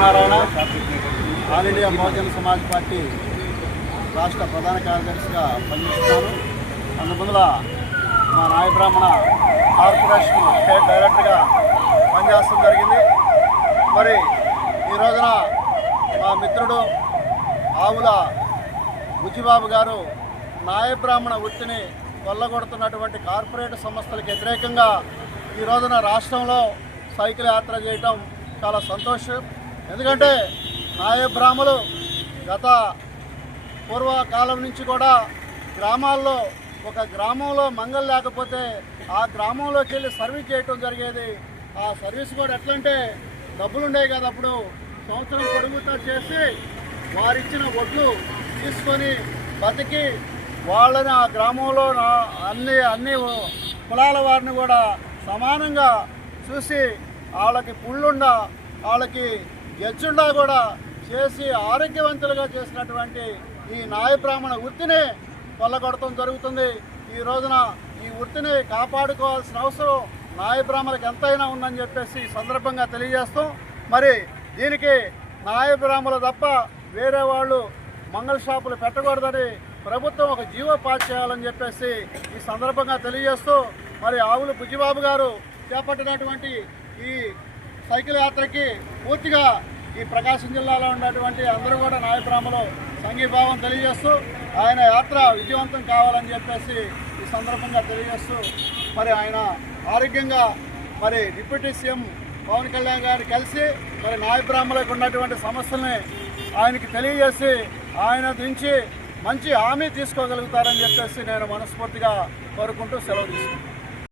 Satyanarayana, all India Bahujan Samaj party రాష్ట్ర ప్రధాన కార్యదర్శిగా పనిచేస్తున్నాను. అందువల్ల మా నాయ బ్రాహ్మణ కార్పొరేషన్ స్టేట్ డైరెక్టర్గా పనిచేస్తడం జరిగింది. మరి ఈ రోజున మా మిత్రుడు ఆవుల బుజ్జిబాబు గారు నాయ బ్రాహ్మణ వృత్తిని కొల్లగొడుతున్నటువంటి కార్పొరేట్ సంస్థలకు వ్యతిరేకంగా ఈ రోజున రాష్ట్రంలో సైకిల్ యాత్ర చేయటం చాలా సంతోషం. ఎందుకంటే నాయ బ్రాహ్మలు గత పూర్వకాలం నుంచి కూడా గ్రామాల్లో ఒక గ్రామంలో మంగళ లేకపోతే ఆ గ్రామంలోకి వెళ్ళి సర్వీస్ చేయటం జరిగేది. ఆ సర్వీస్ కూడా ఎట్లంటే డబ్బులు ఉండేవి కదా, అప్పుడు సంవత్సరం పొడుగుతా చేసి వారిచ్చిన ఒడ్లు తీసుకొని బతికి వాళ్ళని ఆ గ్రామంలో అన్ని కులాల వారిని కూడా సమానంగా చూసి వాళ్ళకి పుళ్ళుండా వాళ్ళకి గెచ్చుండా కూడా చేసి ఆరోగ్యవంతులుగా చేసినటువంటి ఈ నాయ బ్రాహ్మణ వృత్తిని కొల్లగొడటం జరుగుతుంది. ఈ రోజున ఈ వృత్తిని కాపాడుకోవాల్సిన అవసరం నాయ బ్రాహ్మణులకు ఎంతైనా ఉందని చెప్పేసి ఈ సందర్భంగా తెలియజేస్తాం. మరి దీనికి నాయ బ్రాహ్మణులు తప్ప వేరే వాళ్ళు మంగళ షాపులు పెట్టకూడదని ప్రభుత్వం ఒక జీవో పాస్ చేయాలని చెప్పేసి ఈ సందర్భంగా తెలియజేస్తూ, మరి ఆవుల బుజ్జిబాబు గారు చేపట్టినటువంటి ఈ సైకిల్ యాత్రకి పూర్తిగా ఈ ప్రకాశం జిల్లాలో ఉన్నటువంటి అందరూ కూడా నాయ బ్రాహ్మణులు సంఘీభావం తెలియజేస్తూ ఆయన యాత్ర విజయవంతం కావాలని చెప్పేసి ఈ సందర్భంగా తెలియజేస్తూ, మరి ఆయన ఆరోగ్యంగా మరి డిప్యూటీ సీఎం పవన్ కళ్యాణ్ గారు కలిసి మరి నాయ బ్రాహ్మణులకు ఉన్నటువంటి సమస్యల్ని ఆయనకి తెలియజేసి ఆయన నుంచి మంచి హామీ తీసుకోగలుగుతారని చెప్పేసి నేను మనస్ఫూర్తిగా కోరుకుంటూ సెలవు తీసుకుంటాను.